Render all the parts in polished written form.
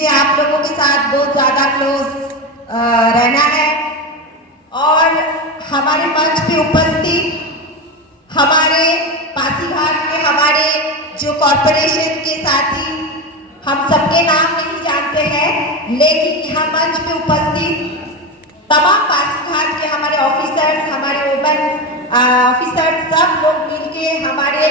मुझे आप लोगों के साथ बहुत ज़्यादा क्लोज रहना है और हमारे मंच पे उपस्थित हमारे पासीघाट के हमारे जो कॉरपोरेशन के साथी, हम सबके नाम नहीं जानते हैं, लेकिन यहाँ मंच पे उपस्थित तमाम पासीघाट के हमारे ऑफिसर्स, हमारे वुमेन ऑफिसर्स, सब लोग मिलके हमारे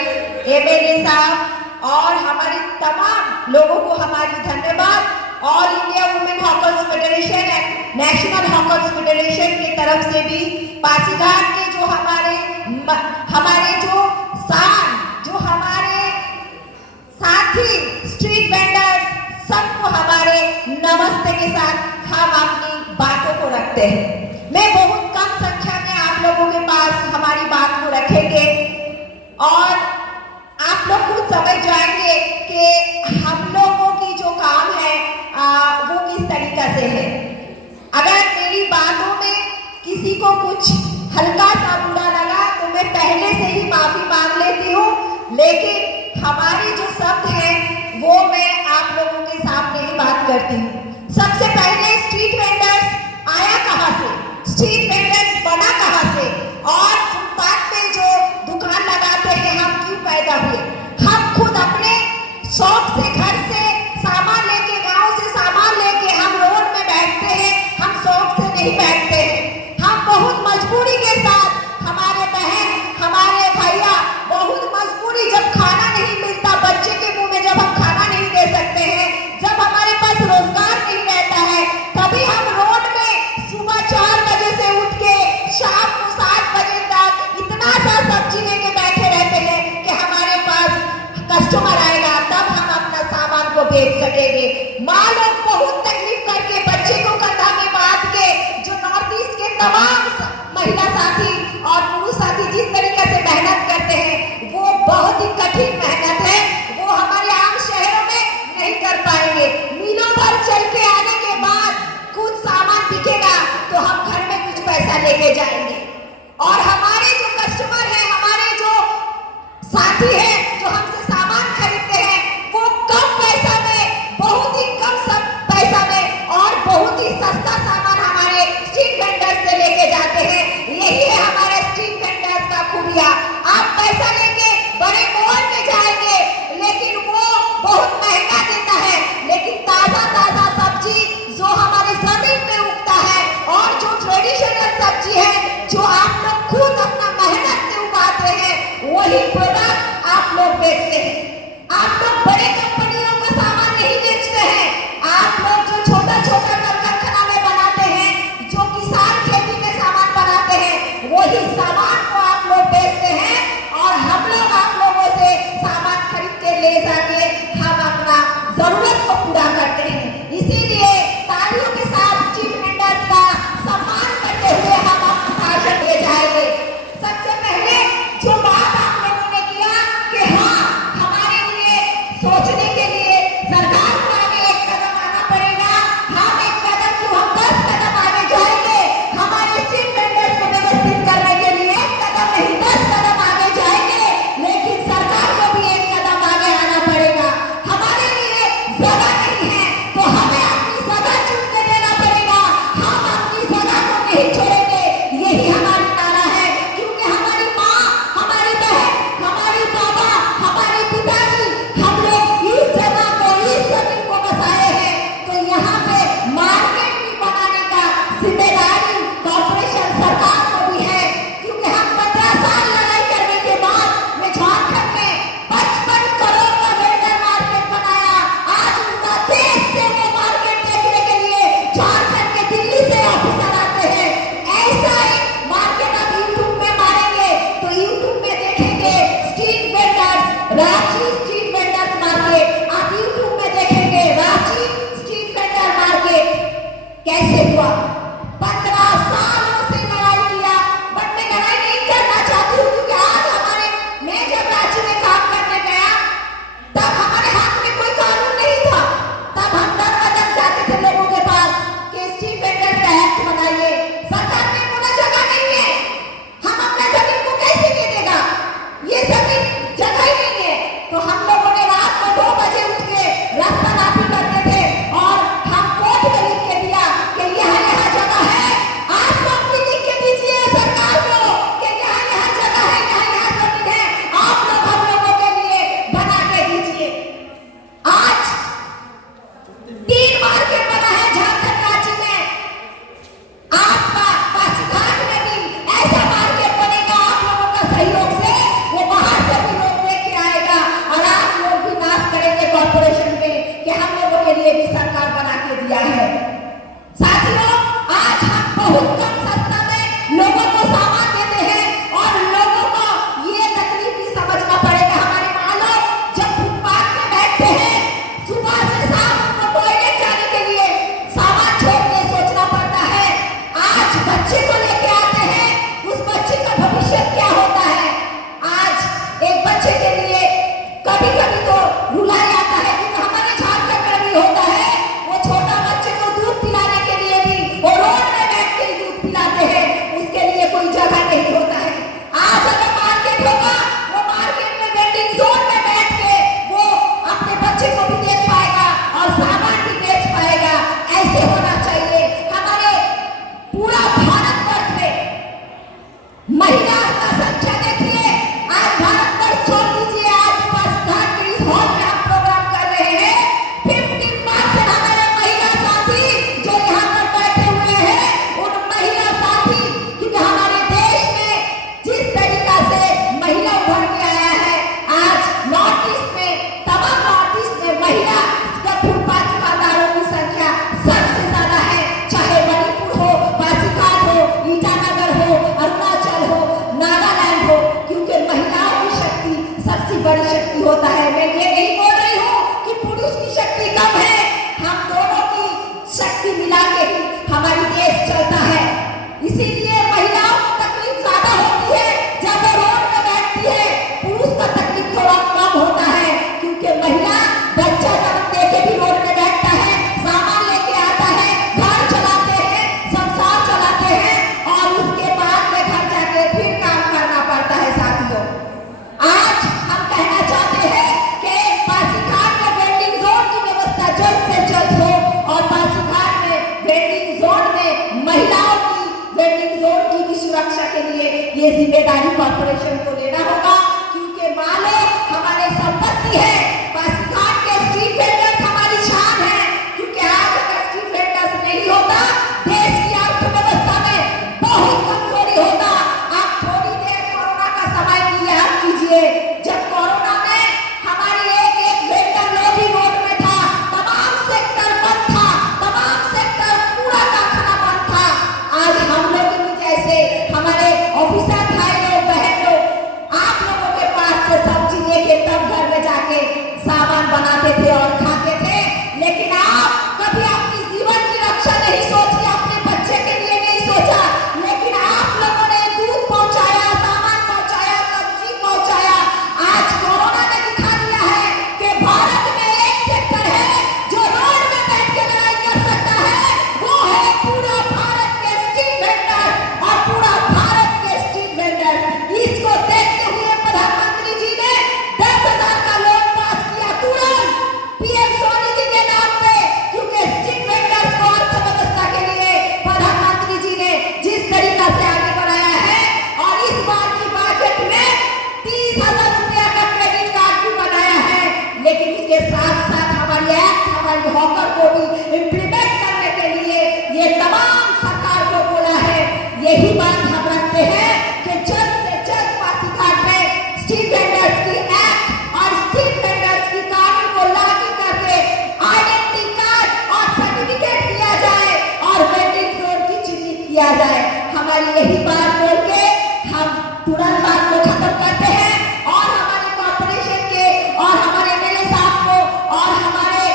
एमएलए साहब और हमारे तमाम लोगों को हमारी धन्यवाद। All India women hawkers federation and national hawkers federation की तरफ से भी पासीघाट के जो हमारे जो हमारे साथी स्ट्रीट वेंडर्स, सबको हमारे नमस्ते के साथ हम अपनी बातों को रखते हैं। मैं बहुत कम संख्या में आप लोगों के पास हमारी बात को रखेंगे और आप लोग खुद समझ जाएंगे कि हम लोगों की जो काम है वो किस तरीका से है। अगर मेरी बातों में किसी को कुछ हल्का सा बुरा लगा तो मैं पहले से ही माफी मांग लेती हूँ, लेकिन हमारी जो शब्द है वो मैं आप लोगों के सामने ही बात करती हूँ। सबसे पहले स्ट्रीट वेंडर्स आया कहाँ से, स्ट्रीट वेंडर्स बना कहाँ से और फुटपाथ पे जो दुकान लगाते हैं हम क्यों पैदा हुए। हम खुद अपने शौक से घर से सामान लेके, गांव से सामान लेके हम रोड में बैठते हैं, हम शौक से नहीं बैठते हैं। हम बहुत मजबूरी के साथ, हमारे बहन हमारे भैया बहुत मजबूरी, जब खाना नहीं मिलता बच्चे के मुंह में, जब हम खाना नहीं दे सकते हैं, जब हमारे पास रोजगार नहीं रहता है, तभी हम रोड में सुबह 4 बजे से उठ के शाम को 7 बजे तक इतना सा सब्जी लेके बैठे रहते हैं कि हमारे पास कस्टमर आएगा तब हम अपना सामान को बेच सकेंगे। माँ लोग बहुत तकलीफ करके बच्चे को कंधा में बांध के, जो नॉर्थ ईस्ट के तमाम महिला साथी और पुरुष साथी जिस तरीके से मेहनत करते हैं वो बहुत ही कठिन मेहनत है, वो हमारे आम शहरों में नहीं कर पाएंगे। मीलों भर चल के आने के बाद कुछ सामान बिकेगा तो हम घर में कुछ पैसा लेके जाएंगे और हमारे जो कस्टमर है, हमारे जो साथी है जो हमसे सामान खरीदते हैं, वो कम पैसा में, बहुत ही कम पैसा में और बहुत ही सस्ता सामान हमारे स्ट्रीट वेंडर्स से लेके जाते हैं। यही है हमारे स्ट्रीट वेंडर्स का खूबिया। आप पैसा लेके बड़े मॉल में जाएंगे लेकिन वो बहुत महंगा देता है, लेकिन ताजा ताजा सब्जी जो हमारे जमीन में उगता है और जो ट्रेडिशनल सब्जी है जो आप लोग खुद अपना मेहनत से उगाते हैं, वही प्रोडक्ट आप लोग बेचते हैं। आप लोग बड़े कंपनियों का सामान नहीं बेचते हैं, आप लोग जो छोटा छोटा कारखाना में बनाते हैं, जो किसान खेती में सामान बनाते हैं, वही सामान को आप लोग बेचते हैं और हम लोग आप लोगों से सामान खरीद के ले जाके हम अपना जरूरत को पूरा करते हैं। इसीलिए तालियों के साथ स्ट्रीट वेंडर्स का सम्मान करते हुए हम अपना भाषण दे जाएंगे। सबसे पहले जो बात आप लोगों ने किया कि हाँ, हमारे लिए सोचने के लिए सरकार को आगे एक कदम आना पड़ेगा। हम एक कदम क्यों, हम 10 कदम आगे जाएंगे। हमारे स्ट्रीट वेंडर्स को व्यवस्थित करने के लिए एक कदम नहीं 10 कदम आगे जाएंगे, लेकिन सरकार को भी एक कदम आगे आना पड़ेगा। हमारे लिए जगह नहीं है तो हमें अपनी 3 मार्केट बना है झारखंड राज्य में। आपका पासीघाट में भी ऐसा मार्केट बनेगा आप लोगों का सहयोग से, वो बाहर से भी लोग लेके आएगा और आप लोग भी नाश करेंगे कॉर्पोरेशन में कि हम लोगों के लिए भी सरकार बना के दिया है। साथियों, आज हम बहुत कम सस्ता में लोगों को सामान देते हैं और लोगों को ये तकलीफ भी समझना पड़ेगा। हमारे माँ लोग जब फुटपाथ में बैठते हैं, सुबह से शाम उनको टॉयलेट जाने के लिए सामान छोड़ के सोचना पड़ता है। आज बच्चे को लेके आते हैं, उस बच्चे का भविष्य क्या होता है। आज एक बच्चे के लिए कभी कभी तो रुलाया जाता है, क्योंकि हमारे झारखंड में भी होता है, वो छोटा बच्चे को दूध पिलाने के लिए भी वो रोड में बैठ के दूध पिलाते हैं, उसके लिए कोई जगह नहीं होता है। आज अगर मार्केट होगा, वो मार्केट में वेंडिंग जोन में बैठ के वो अपने बच्चे को भी देख पाएगा और सामान भी बेच पाएगा। ऐसे होना चाहिए। हमारे पूरा भारतवर्ष में महिला का संख्या देखिए, आज भारतवर्ष छोड़ दीजिए, आज पासीघाट के इस हॉल में हम प्रोग्राम कर रहे हैं। 15% हमारे महिला साथी जो यहाँ पर बैठे हुए हैं, उन महिला साथी, क्योंकि हमारे देश में जिस तरीका से महिला उभर के आया है, आज नॉर्थ ईस्ट में, तमाम नॉर्थ ईस्ट में महिला फुटपाथ दुकानदारों की संख्या सबसे ज्यादा है। चाहे मणिपुर हो, पासीघाट हो, ईटानगर हो, अरुणाचल हो, नागालैंड हो, क्योंकि महिलाओं की शक्ति सबसे बड़ी शक्ति होता है। मैं ये नहीं बोल रही हूँ कि पुरुष की शक्ति कम है, हम दोनों की शक्ति मिला के ही हमारी देश चलता है। इसीलिए महिलाओं को तकलीफ ज्यादा होती है जब वो रोड में बैठती है, पुरुष का तकलीफ थोड़ा कम होता है, क्योंकि महिला बच्चा जन्म देके भी रोड में बैठता है, सामान लेके आता है, घर चलाते हैं, संसार चलाते हैं और उसके बाद में घर जाके फिर काम करना पड़ता है। साथियों, आज हम कहना चाहते हैं कि पासीघाट में वेंडिंग जोन की व्यवस्था जल्द से जल्द हो और पासीघाट में वेंडिंग जोन में महिलाओं की वेंडिंग जोन की भी सुरक्षा के लिए ये जिम्मेदारी कॉर्पोरेशन को लेना होगा, क्योंकि मान लो हमारे संपत्ति है। पासीघाट के स्ट्रीट वेंडर्स हमारी शान है, क्योंकि आज अगर स्ट्रीट वेंडर्स नहीं होता, देश की अर्थव्यवस्था में बहुत कमजोरी होता। आप थोड़ी देर कोरोना का समय की याद कीजिए, जब कोरोना में हमारी एक वेंडर लोग ही रोड में था, तमाम सेक्टर बंद था, तमाम सेक्टर पूरा कारखाना बंद था। आज हम लोग भी जैसे हमारे ऑफिसर भाई लोग, बहन लोग, आप लोगों के पास से सब्जी लेके तब घर में जाके सामान बनाते थे और खाते थे, लेकिन आप कभी अपनी जीवन की रक्षा नहीं सोची, अपने बच्चे के लिए नहीं सोचा, लेकिन आप लोगों ने दूध पहुंचाया, सामान पहुंचाया, सब्जी पहुंचाया। आज कोरोना ने दिखा दिया है कि भारत में एक सेक्टर है जो रोड में बैठ के लड़ाई कर सकता है, वो है पूरा भारत के स्ट्रीट वेंडर और पूरा भारत के स्ट्रीट वेंडर। इसको देखते हुए प्रधानमंत्री जी ने 10,000 का लोन पास किया तुरंत पीएम सोनी जी के नाम पे, क्योंकि स्ट्रीट वेंडर्स को अर्थव्यवस्था के लिए प्रधानमंत्री जी ने जिस तरीका से आगे बढ़ाया है। और इस बार की बजट में 30,000 रुपया का क्रेडिट कार्ड भी बनाया है, लेकिन उसके साथ साथ हमारी एक्ट, हमारी हॉकर को भी इम्प्लीमेंट करने के लिए ये तमाम सरकार को बोला है। यही बात हम रखते हैं कि जल्द से जल्द पासीघाट में स्ट्रीट वेंडर्स की एक्ट और स्ट्रीट वेंडर्स की कानून को लागू करके आइडेंटिटी कार्ड और सर्टिफिकेट दिया जाए और वेंडिंग जोन की चिन्हित किया जाए। हमारी यही बात बोल के हम तुरंत बात को खत्म करते हैं और हमारे कॉर्पोरेशन के और हमारे एमएलए साहब को और हमारे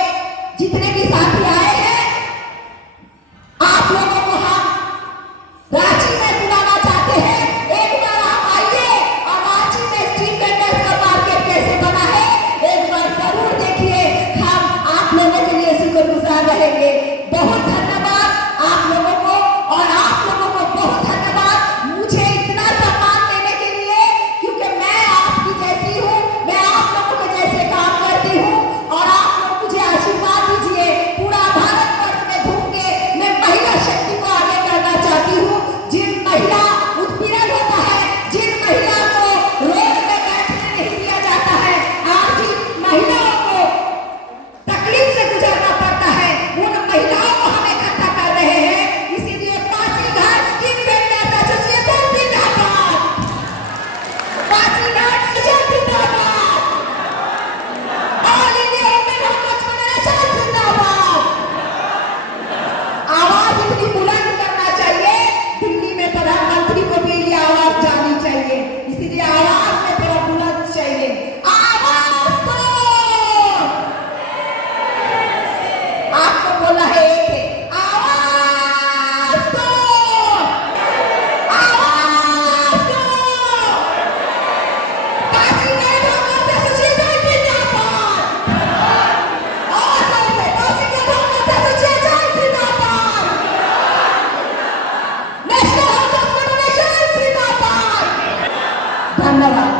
जितने भी साथी आए हैं, आप लोगों को हम रांची में बुलाना चाहते हैं। एक बार आप आइए और रांची में स्ट्रीट वेंडर्स का मार्केट कैसे बना है, एक बार जरूर देखिए। हम आप लोगों के लिए शुक्रगुजार रहेंगे। बहुत धन्यवाद आप लोगों को और आप लोगों को बहुत धन्यवाद मुझे इतना सम्मान देने के लिए, क्योंकि मैं आपकी जैसी हूँ, मैं आप लोगों के जैसे काम करती हूँ और आप लोग मुझे आशीर्वाद दीजिए। पूरा धन्यवाद।